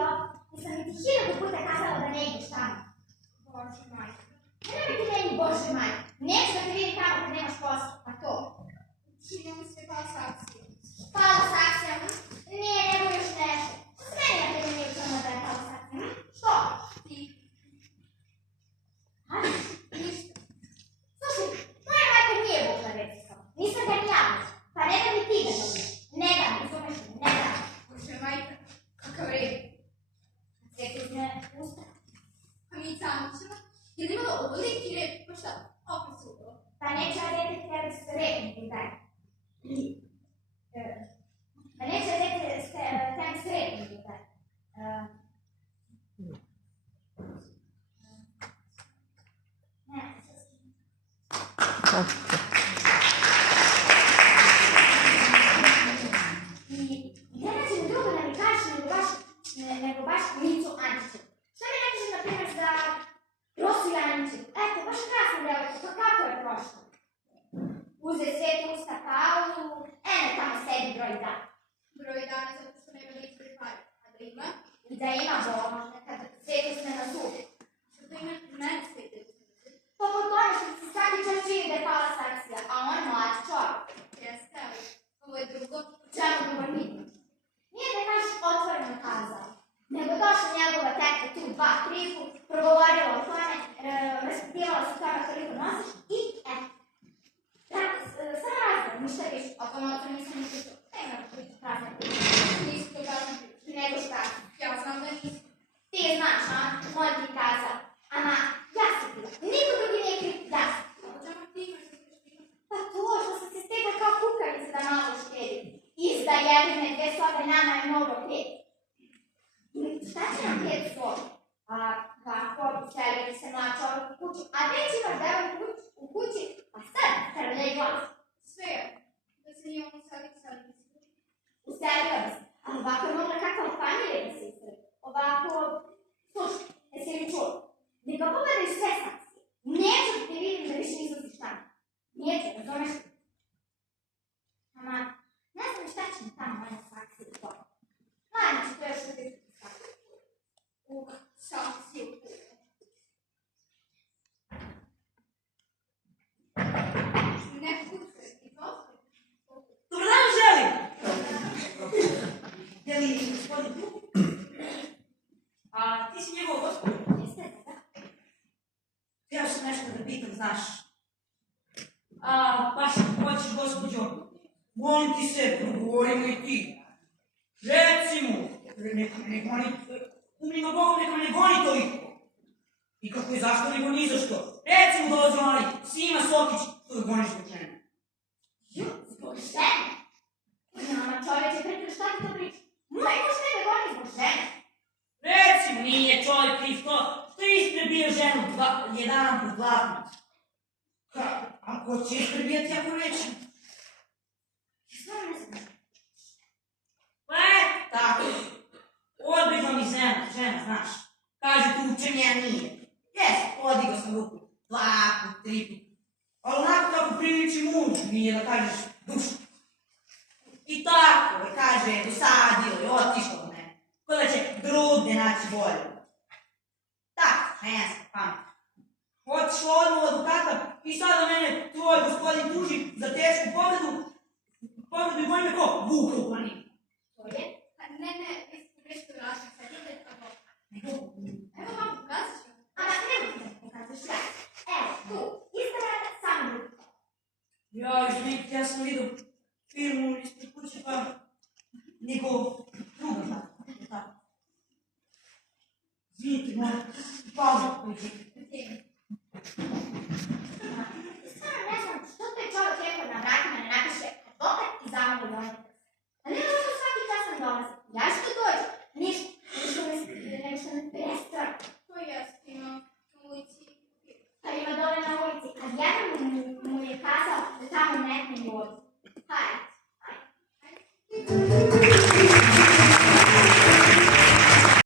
bio? Nisam mi ti 1000 puta kazala da ne ideš tamo. Bože majka. Nemoj ti meni Bože majka. Neću da te vidim tamo kad nemaš posla. Pa to. Čini mi se pala saksija. Pala saksija? Nije, nego još nešto. Što se meni na tebi nije učinilo da je pala saksija? Što? Ti. Ajde. Ništa. Slušaj, moja majka nije bukla recimo. Nisam ga ni javila. Pa ne da mi ti ga dobiješ. Ne da, razumeš li? Ne da. Bože majka. Kakav red. Sve ti uzme usta. Pa mi tamo ćemo. Je li imala ovoliki red? Pa šta? Opet su upravo. Pa neće dete tebe sretniti daj. Pa neće dete tebe sretniti daj. Ne, I ne nađe mi drugo da mi kažeš nego baš Micu Ančiću. Šta mi ne kažeš, na primjer, za Rosu Jančiću? Eto, baš krasna devojka, pa kako je prošlo? Uze Sveti Usta Paulu, ene tamo sedi broj dan. Broj dana zato što nema da ispred pare. A da ima? I da ima Bog, kad Sveti Usne na zub. Što da ima mene svete Usta? Pa po tome što se svaki čas živi da je pala saksija, a on je mlad čovjek. Jeste, ali ovo je drugo. Čemu drugo nije? Nije da kažeš otvoreno kazao, nego došla njegova teta tu 2-3 put, progovorila o tome, raspitivala se tome koliko nosiš i eto. Samo razgled, ništa više, o tom otvoru nisam ništa čuo. Nema biti prazne priče. Nisu to prazne priče. Nego šta? Ja znam da nisu. Ti znaš, a? On ti kazao. Ama, ja sam bila. Niko drugi nije kriv, ja sam. O čemu ti imaš da se špina? Pa to što sam se stegla kao kukavica da malo uštedi. Izda jedine 2 sobe, nama je mnogo 5. Šta će nam 5 sobe? A kako selili se mlad čovjek u kuću, a već imaš devojku u kući, pa sad trljaj glas. Sve, da se nije ono saditi saditi. Uselila bi se, ali ovako je mogla kakva familija da se ispredi. Ovako, slušaj, jesi li čuo? Neka pogledaju sve saksije. Neću da te vidim da više izlaziš tamo. Neću, razumeš li? Ama, ne znam šta će mi tamo moja saksija u tome. Mladno će to još uvijek saksija. Saksiju. Ne kucaj, ti postoji. Dobar dan želim! Je li gospodin tu? A ti si njegov gospodin? Jeste, da? Htio sam nešto da pitam, znaš. Baš hoćeš, gospođo, molim ti se, progovorimo i ti. Reci mu, neka me ne goni, umnima Bogom, neka me ne goni toliko. I kako je zašto, nego ni zašto. Reci mu dolazi onaj Sima Sokić, što ga goniš zbog žene. Jo, zbog žene? Nama čovječe, prekrš, šta ti to priča? Moj muž tebe goni zbog žene. Reci mu, nije čovjek kriv to, što je isprebio ženu jedan put glavno. Ako će isprebijati, ako neće. Stvarno ne znam. Pa tako. Odbegla mi žena, znaš. Kaže tu učenje, a nije. Jes, podigao sam ruku 2 put, 3 put. Ali onako kako priliči muž, nije da kažeš dušu. I tako, kaže, dosadio je, otišao od mene. Ko da će druge naći bolje. Tako, ženska pamet. Otišlo odmah od advokata i sada mene tvoj gospodin tuži za tešku povredu i moj me ko? Vuka u planinu. To je? Ne, vi ste nešto vraćali, sad idete kako. Nego, Evo vam pokazat ću. Ama nemoj ti da pokazuješ ja. Evo, tu, ispravljena samo ruku. ja, izvinite, ja sam vidio filmu ispred kuće, pa nego druga tako. Izvinite, moram, pauzu.